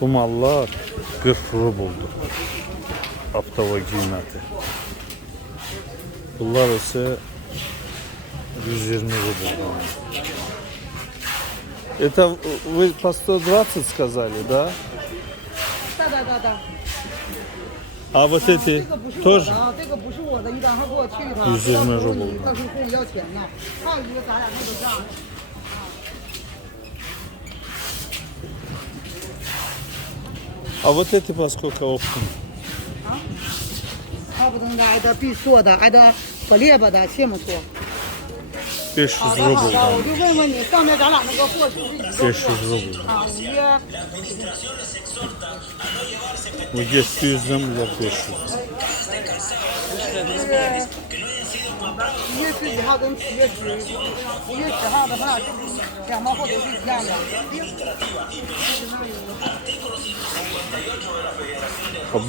Bu mallar 40 rubuldur. Aptava qiyməti. Bunlar isə 120 рубль. Это вы по 120 сказали, да? Да да да да。А вот эти 这个不是我 тоже? 的啊，这个不是我的，你等会儿给我去一趟。 120 рубль. 到时候跟我要钱呢。还有一个咱俩那个账。 А вот эти по сколько оптом? 差不多的，挨着必硕的，挨着不列巴的，谢么说。 500 rubldan. 500 rubldan. Bu 700'den bu 500.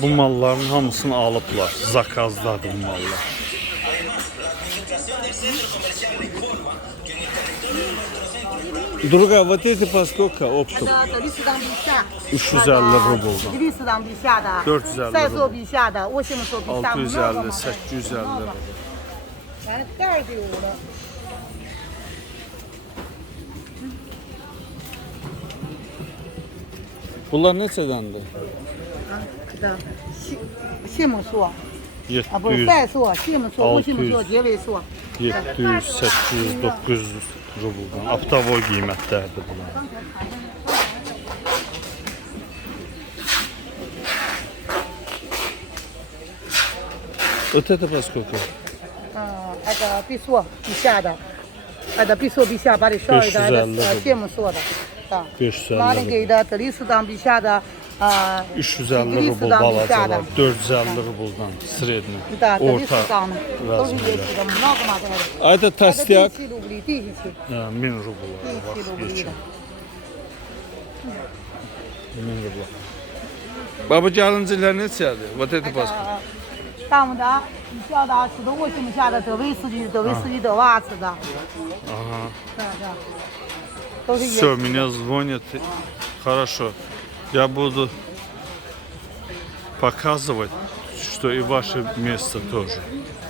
Bu malların hamısını alıblar. Zakazdadır bu mallar. Друга, вот эти по сколько оптом? Это 350. 350 ruble. 250 da. 450 850 da. 850 650, 850 lira. Yani 4 euro. Bunlar ne sedandı? Kıda. Şey mi su? Ha böyle 700, ben soğa, şimdi soğa, 600, şimdi soğa, geleyi soğa. 700, 800, 900 rubuldan. Aptavoy qiymətlərdir bunlar. Вот это поскольку? А, это 500, 50. Это 550 большой, да, это 700. Да. Маленький, да, 300 там 50. 350 рубль balacalar, 450 rubldan средний, да, orta. А это тостяк. 1000 рублей. 1000 рублей. Baba calıncılar ne çadı? Вот это паспорт. Там, да, еще, да, сюда 80下的, до 80, до 80, до 20, да. Ага. Да, да. Все, меня звонят. Хорошо. Я буду показывать, что и ваше место тоже.